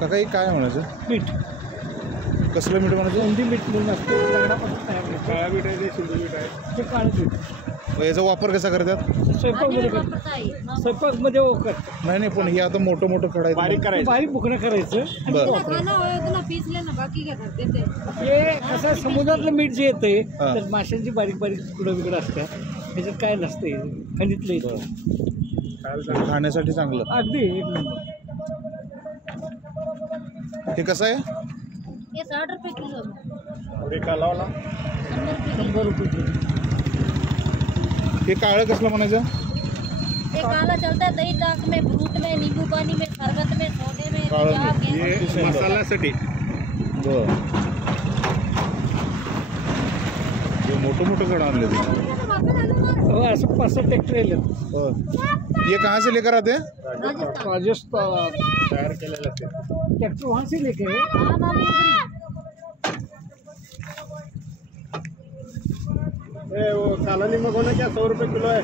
काका हे काय म्हणायचं? मीठ कसलं मीठ म्हणायचं? अंडी मीठ म्हणून असतं दगडापासून तयार होतं. काळा मीठ आहे ते शिंदे मीठ आहे. ते काळं मीठ याचा वापर कसा करतात? स्वयंपाकमध्ये करतात. स्वयंपाकमध्ये करतात. नाही पण हे आता मोठं मोठं खडा बारीक करायचं. बारीक बुकणं करायचं आणि बरं. ते वापरायचं. हे कसं समुद्रातलं मीठ जे येते हा. तर माशांची बारीक बारीक तुकडं बिकडं असतात. त्याच्यात काय नसते खनितलं येतं. खाण्यासाठी चांगलं. अगदी एक नंबर. हे कसं आहे? ये 60 रुपये किलो पुढे कालावला 100 रुपये किलो. हे काळं कसलं म्हणायचं? ये काला चलता है दही ताक में, फ्रूट में, नींबू पानी में, शरबत में, सोडे में, काला तेजाब में। हे मसाल्यासाठी. बरं. हे मोठं खडा आणले ते. हो असं 5-6 ट्रॅक्टर येले. ये कहाँ से लेकर आते हैं? राजस्थान तयार केलेलं असते. ट्रॅक्टर वहाँ से लेके हाँ मामी उधरी। वो काला नमक होना क्या 100 रुपये किलो है?